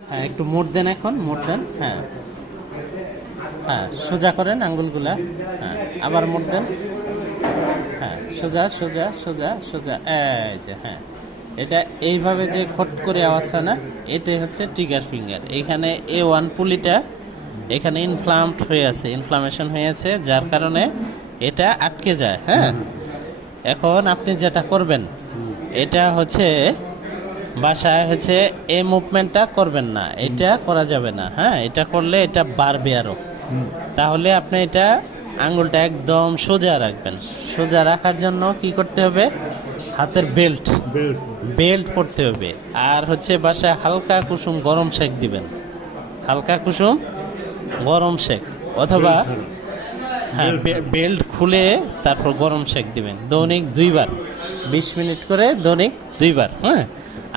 হ্যাঁ, একটু মোড় দেন, এখন মোড় দেন। হ্যাঁ হ্যাঁ, সোজা করেন আঙ্গুলগুলা। হ্যাঁ, আবার মোড় দেন। হ্যাঁ, সোজা সোজা সোজা সোজা, এই যে। হ্যাঁ, এটা এইভাবে যে খট করে আওয়াজ হয় না, এটাই হচ্ছে ট্রিগার ফিঙ্গার। এখানে A1 পুলিটা এখানে ইনফ্লামড হয়ে আছে, ইনফ্লামেশন হয়ে আছে, যার কারণে এটা আটকে যায়। হ্যাঁ, এখন আপনি যেটা করবেন, এটা হচ্ছে বাসায় হচ্ছে এই মুভমেন্টটা করবেন না, এটা করা যাবে না। হ্যাঁ, এটা করলে এটা বাড়বে আরো। তাহলে আপনি এটা আঙ্গুলটা একদম সোজা রাখবেন। সোজা রাখার জন্য কি করতে হবে? হাতের বেল্ট বেল্ট পরতে হবে। আর হচ্ছে বাসায় হালকা কুসুম গরম শেক দিবেন, হালকা কুসুম গরম শেক, অথবা হ্যাঁ বেল্ট খুলে তারপর গরম শেক দিবেন দৈনিক 2 বার, 20 মিনিট করে দৈনিক 2 বার। হ্যাঁ,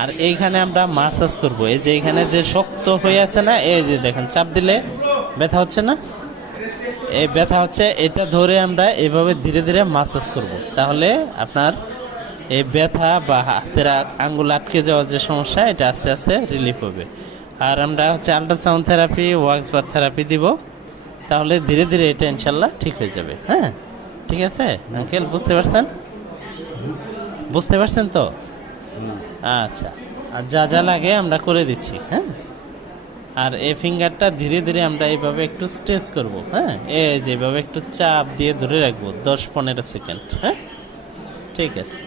আর এইখানে আমরা মাসাজ করব। এই যে এখানে যে শক্ত হয়ে আছে না, এই যে দেখেন চাপ দিলে ব্যথা হচ্ছে না, এই ব্যথা হচ্ছে, এটা ধরে আমরা এভাবে ধীরে ধীরে মাসাজ করব। তাহলে আপনার এই ব্যথা বা হাতের আঙ্গুল আটকে যাওয়ার যে সমস্যা, এটা আস্তে আস্তে রিলিফ হবে। আর আমরা হচ্ছে আল্ট্রাসাউন্ড থেরাপি, ওয়াক্স বার থেরাপি দিব। তাহলে ধীরে ধীরে এটা ইনশাল্লাহ ঠিক হয়ে যাবে। হ্যাঁ, ঠিক আছে আঙ্কেল, বুঝতে পারছেন? বুঝতে পারছেন তো? আচ্ছা, আর যা যা লাগে আমরা করে দিচ্ছি। হ্যাঁ, আর এই ফিঙ্গারটা ধীরে ধীরে আমরা এইভাবে একটু স্ট্রেচ করব। হ্যাঁ, এই যে এইভাবে একটু চাপ দিয়ে ধরে রাখবো 10-15 সেকেন্ড। হ্যাঁ, ঠিক আছে।